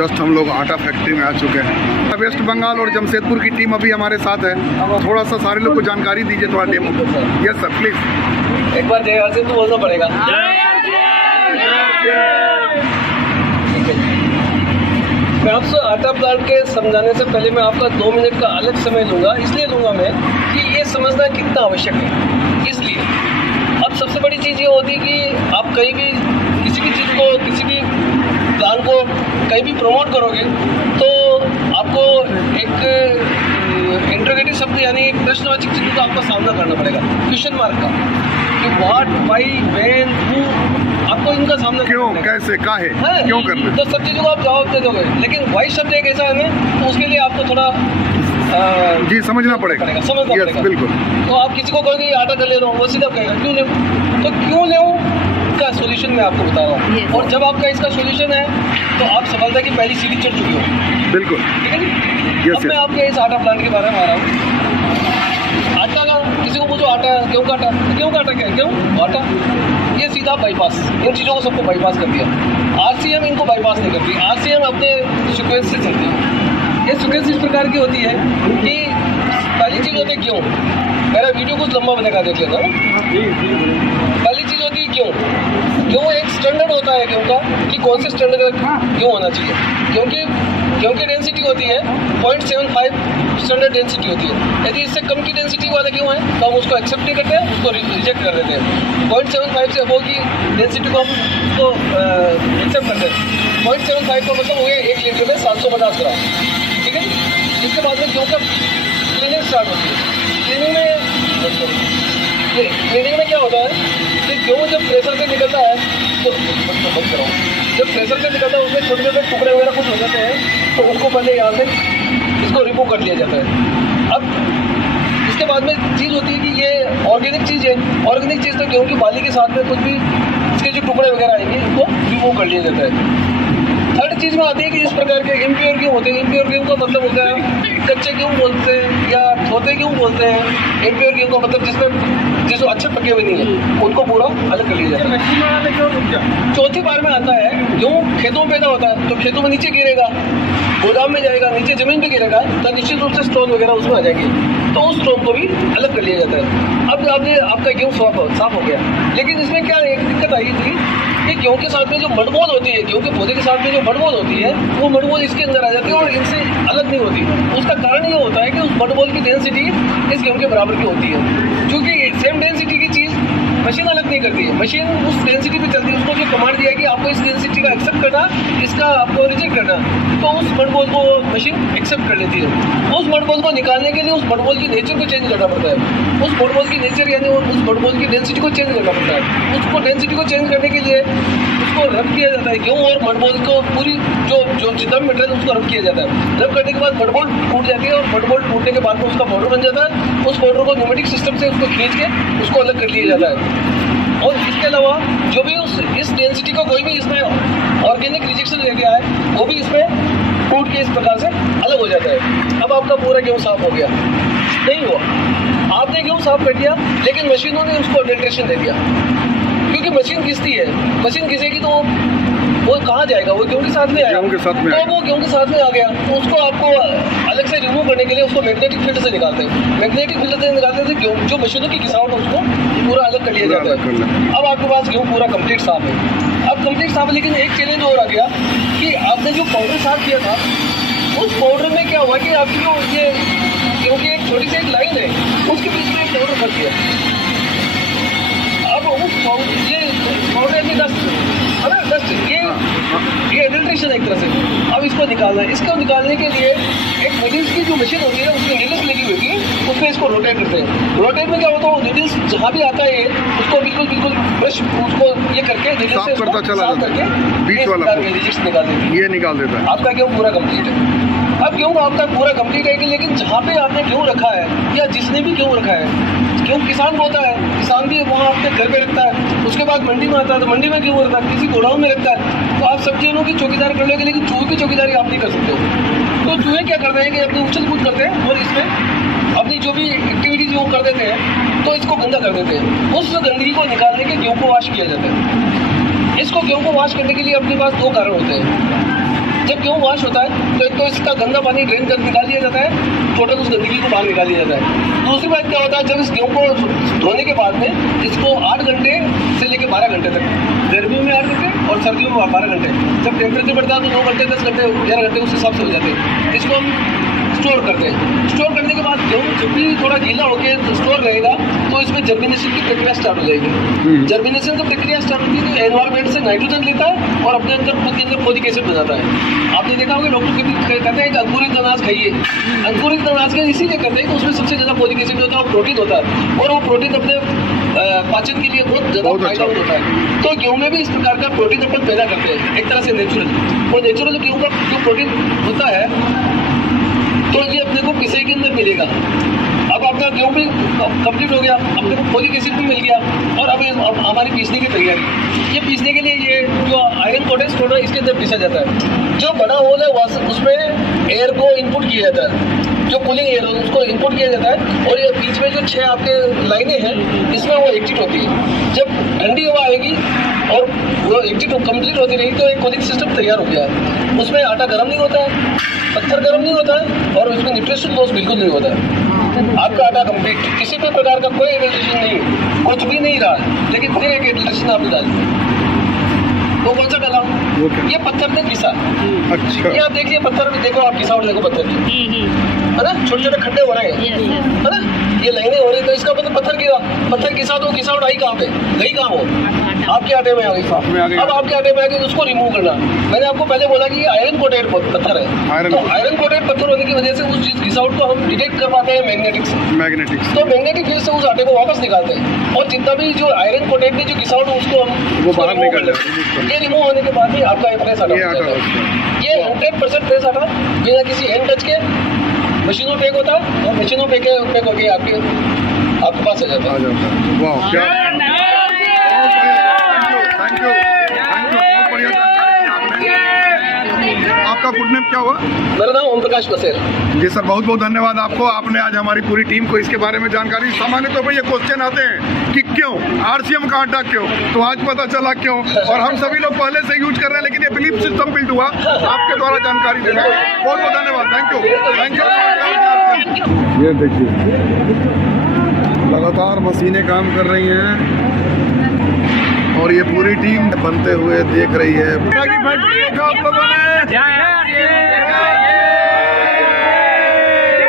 Just हम लोग आटा फैक्ट्री में आ चुके हैं। वेस्ट बंगाल और जमशेदपुर की टीम अभी हमारे साथ है। थोड़ा सा सारे लोग को जानकारी दीजिए थोड़ा डेमो। Yes sir please. एक बार जय हर सिंह तो बोलना पड़ेगा। मैं आपसे आटा प्लांट के समझाने से पहले मैं आपका 2 मिनट का अलग समय लूँगा। इसलिए लूँगा मैं कि ये समझना कितना आवश्यक है। इसलिए अब सबसे बड़ी चीज़ ये होती है कि आप कहीं भी किसी भी चीज़ को, किसी भी प्लान को कहीं भी प्रमोट करोगे तो आपको एक इंटरोगेटिव शब्द यानी एक प्रश्नवाचक चीज़ों का आपका सामना करना पड़ेगा, क्वेश्चन मार्क का, कि व्हाट, व्हाई, व्हेन, हु, आपको इनका सामना क्यों, कैसे, काहे, क्यों करना, तो सब चीज़ों को आप जवाब दे दोगे। लेकिन वाई शब्द एक ऐसा है ना, तो उसके लिए आपको थोड़ा जी समझना पड़ेगा। समझना पड़ेगा बिल्कुल। तो आप किसी को कहोगे आटा कर ले रहा हूँ, वो सीधा कहेगा क्यों ले, तो क्यों ले का सोल्यूशन मैं आपको बता रहा हूँ। और जब आपका इसका सोल्यूशन है तो आप सफलता की पहली सीढ़ी चढ़ चुकी हो। बिल्कुल, ठीक है जी। अब मैं आपके इस आटा प्लांट के बारे में आ रहा हूँ। आटा का किसी को पूछो आटा क्यों काटा, क्यों काटा, क्या क्यों आटा, ये सीधा बाईपास, इन चीज़ों को सबको बाईपास कर दिया। आरसीएम इनको बाईपास नहीं करती। आरसीएम अपने सीक्वेंस से चलती है। ये सीक्वेंस इस प्रकार की होती है कि पहली चीज़ होती है क्यों। मेरा वीडियो कुछ लंबा बनेगा, देख लेना। पहली चीज़ होती है क्यों। क्यों एक स्टैंडर्ड होता है क्यों का, कि कौन से स्टैंडर्ड का क्यों होना चाहिए। क्योंकि डेंसिटी होती है 0.75 स्टैंडर्ड डेंसिटी होती है। यदि इससे कम की डेंसिटी वाला क्यों है तो हम उसको एक्सेप्ट नहीं करते हैं, उसको रिजेक्ट कर देते हैं। 0.75 से अबव की डेंसिटी को हम उसको एक्सेप्ट करते हैं। 0.75 का मतलब हो गया 1 लीटर में 750 ग्राम। ठीक है। इसके बाद में क्यों का क्लीनिंग स्टार्ट होती है। क्लीनिंग में क्या होता है कि क्यों जब प्रेशर से निकलता है तो जब प्रेशर से निकलता है उसमें छोटे छोटे टुकड़े वगैरह कुछ हो जाते हैं, तो उसको पहले यहाँ से इसको रिमूव कर लिया जाता है। अब इसके बाद में चीज़ होती है कि ये ऑर्गेनिक चीज़ है। ऑर्गेनिक चीज़ तो गेहूँ की बाली के साथ में कुछ भी इसके जो टुकड़े वगैरह आएंगे इनको रिमूव कर लिया जाता है। थर्ड चीज़ में आती है कि इस प्रकार के इम्प्योर गेहूँ होते हैं। इम्प्योर गेहूँ का मतलब होता है कच्चे गेहूँ बोलते हैं या धोते गेहूँ बोलते हैं। इम्प्योर गेहूँ का मतलब जिसमें अच्छे पके हुए नहीं है उनको पूरा अलग कर लिया जाता है। चौथी बार में आता है गेहूँ खेतों में पैदा होता है तो खेतों में नीचे गिरेगा, गोदाम में जाएगा, नीचे जमीन पे गिरेगा तो निश्चित रूप से स्टोन वगैरह उसमें आ जाएंगे, तो उस स्टोन को भी अलग कर लिया जाता है। अब आपका गेहूँ साफ हो गया। लेकिन इसमें क्या एक दिक्कत आई थी कि गेहूँ के साथ में जो मडबोल होती है, गेहूँ के पौधे के साथ में जो मडबोल होती है वो मडबोल इसके अंदर आ जाती है और इनसे अलग नहीं होती। उसका कारण ये होता है कि उस मडबोल की डेंसिटी इस गेहूँ के बराबर की होती है। क्योंकि सेम डेंसिटी की चीज़ मशीन अलग नहीं करती है, मशीन उस डेंसिटी पे चलती है। उसको जो कमांड दिया कि आपको इस डेंसिटी का एक्सेप्ट करना, इसका आपको रिजेक्ट करना, तो उस मडबोल को मशीन एक्सेप्ट कर लेती है। उस मडबोल को निकालने के लिए उस मडबोल की नेचर को चेंज करना पड़ता है। उस मडबोल की नेचर यानी उस मडबोल की डेंसिटी को चेंज करना पड़ता है। उसको डेंसिटी को चेंज करने के लिए उसको रब किया जाता है। गेहूँ और मडबोल को पूरी जो जितना भी मटेरियल उसको रब किया जाता है। रब करने के बाद मडबोल टूट जाती है और मडबोल टूटने के बाद में उसका पाउडर बन जाता है। उस पाउडर को न्यूमेटिक सिस्टम से उसको खींच के उसको अलग कर लिया जाता है। और इसके अलावा जो भी इस डेंसिटी को कोई भी इसमें ऑर्गेनिक रिजेक्शन लेके आए वो भी इसमें टूट के इस प्रकार से अलग हो जाता है। अब आपका पूरा गेहूँ साफ हो गया। नहीं हुआ, आपने गेहूँ साफ कर दिया लेकिन मशीनों ने उसको अडल्ट्रेशन दे दिया। क्योंकि मशीन घिसती है, मशीन घिसेगी तो वो कहाँ जाएगा, वो गेहूँ के साथ में आएगा। तो वो गेहूँ के साथ में आ गया तो उसको आपको अलग से रिमूव करने के लिए उसको मैग्नेटिक फील्ड से निकालते हैं। मैग्नेटिक फील्ड से निकालते हैं गेहूँ जो मशीनों की घिसावट है उसको पूरा अलग कर लिया जाता है। अब आपके पास गेहूँ पूरा कंप्लीट साफ है। अब कंप्लीट साफ है लेकिन एक चैलेंज और आ गया कि आपने जो पाउडर साफ किया था उस पाउडर में क्या हुआ कि आपकी जो ये गेहूँ की एक छोटी सी एक लाइन है उसके बीच में एक पाउडर फंस गया। अब उस पाउडर यानी डस्ट है ना, डस्ट ये एडल्ट्रेशन एक तरह से। अब इसको निकालना है। इसको निकालने के लिए एक नीडल्स की जो मशीन होती है उसमें नीडल्स लगी हुई है, उसमें इसको रोटेट करते हैं। रोटेट में क्या होता है, नीडल्स जहाँ भी आता है उसको बिल्कुल ब्रश उसको ये करके नीडल्स से साफ करके बीच वाला रिजेक्शन निकाल देते हैं। ये निकाल देता है। आपका गेहूँ पूरा कंप्लीट है। अब गेहूँ आपका पूरा कंप्लीट है लेकिन जहाँ पे आपने गेहूँ रखा है या जिसने भी गेहूँ रखा है, गेहूँ किसान होता है, किसान भी वहाँ अपने घर पे रखता है, उसके बाद मंडी में आता है तो मंडी में गेहूँ रखता है, किसी गोडाउन में रखता है। तो आप सब गेहूँ की चौकीदारी कर लोगे लेकिन चूहे की चौकीदारी आप नहीं कर सकते हो। तो चूहे क्या करते हैं कि अपनी उछल कूद करते हैं और इसमें अपनी जो भी एक्टिविटीज वो कर देते हैं तो इसको गंदा कर देते हैं। उस गंदगी को निकालने के गेहूँ को वॉश किया जाता है। इसको गेहूँ को वॉश करने के लिए अपने पास 2 कारण होते हैं। जब गेहूँ वॉश होता है तो एक तो इसका गंदा पानी ड्रेन कर निकाल दिया जाता है, टोटल उस गंदगी को बाहर निकाल दिया जाता है। दूसरी बात क्या होता है, जब इस गेहूँ को धोने के बाद में इसको 8 घंटे से लेकर 12 घंटे तक, गर्मियों में 8 घंटे और सर्दियों में 12 घंटे, जब टेम्परेचर बढ़ता है तो 9 घंटे 10 घंटे 11 घंटे उस हिसाब से हो जाते हैं। इसको हम स्टोर करते हैं। स्टोर करने के बाद गेहूँ जब भी थोड़ा गीला होकर स्टोर रहेगा तो इसमें जर्मिनेशन की प्रक्रिया स्टार्ट हो जाएगी। जर्मिनेशन की प्रक्रिया स्टार्ट होती है तो एनवायरमेंट से नाइट्रोजन लेता है और अपने अंदर खुद के अंदर फोलिक एसिड बनाता है। आपने देखा होगा डॉक्टर कहते हैं कि अंकुरित अनाज खाइए। अंकुरित अनाज का इसीलिए कहते हैं कि उसमें सबसे ज़्यादा फोलिक एसिड होता है और प्रोटीन होता है, और वो प्रोटीन अपने पाचन के लिए बहुत ज़्यादा फायदा होता है। तो गेहूँ में भी इस प्रकार का प्रोटीन अपन पैदा करते हैं एक तरह से नेचुरल। और नेचुरल गेहूँ का जो प्रोटीन होता है तो ये अपने को पिसाई के अंदर मिलेगा। अब आपका गेहूँ भी कंप्लीट हो गया, अपने को फोलिक एसिड भी मिल गया, और अब हमारी पीसने की तैयारी। ये पीसने के लिए ये जो आयरन पोटेश थोड़ा इसके अंदर पीसा जाता है। जो बड़ा होल है उसमें एयर को इनपुट किया जाता है, जो कूलिंग एयर उसको इनपुट किया जाता है, और ये बीच में जो 6 आपके लाइनें हैं इसमें वो एग्जिट होती है। जब ठंडी हवा आएगी और वो एग्जिट कंप्लीट होती रही तो एक कूलिंग सिस्टम तैयार हो गया है। उसमें आटा गर्म नहीं होता है, पत्थर गर्म नहीं होता है, और उसमें न्यूट्रिशन लॉस बिल्कुल नहीं होता है। आपका आटा कंप्लीट, किसी भी प्रकार का कोई एडिशन नहीं, कुछ भी नहीं रहा, लेकिन फिर एक एडिशन आपने डाली। तो कौन सा डाला? ये पत्थर ने घिसा। अच्छा, ये आप देखिए पत्थर में, देखो आप घिसा और देखो पत्थर है ना, छोटे छोटे खड्डे हो रहे हैं है ना, ये लाइनें हो रही, तो इसका मतलब पत्थर गिरा, पत्थर घिसा तो घिसा उठाई कहाँ पे गई, कहाँ हो आपके आटे में आ गई। अब आपके आटे में आ गई तो उसको रिमूव करना। मैंने आपको पहले बोला कि ये आयरन कोटेड पत्थर है, तो आयरन कोटेड पत्थर होने की वजह से उस चीज घिसाउट को हम डिटेक्ट कर पाते हैं मैग्नेटिक्स। तो मैग्नेटिक फील्ड से उस आटे को वापस निकालते हैं, और जितना भी जो आयरन कोटेड में जो घिसाउट है उसको हम वो बाहर निकाल लेते हैं। ये रिमूव होने के बाद ही आपका फ्रेश आटा ये 100% फ्रेश आटा बिना किसी हैंड टच के मशीनों पे होता है, और मशीनों पे होके आपके पास आ जाता है। वाह, क्या थैंक यू, बहुत बढ़िया जानकारी दी आपने। आपका गुड नेम क्या हुआ? मेरा नाम ओम प्रकाश बसेर। जी सर, बहुत बहुत धन्यवाद आपको। आपने आज हमारी पूरी टीम को इसके बारे में जानकारी। सामान्य तौर पर ये क्वेश्चन आते हैं कि क्यों आरसीएम का आटा क्यों, तो आज पता चला क्यों, और हम सभी लोग पहले से यूज कर रहे हैं, लेकिन ये बिलीफ सिस्टम बिल्ड हुआ आपके द्वारा जानकारी देना। बहुत बहुत धन्यवाद, थैंक यू। ये देखिए लगातार मशीनें काम कर रही हैं और ये पूरी टीम बनते हुए देख रही है। आप लोगों ने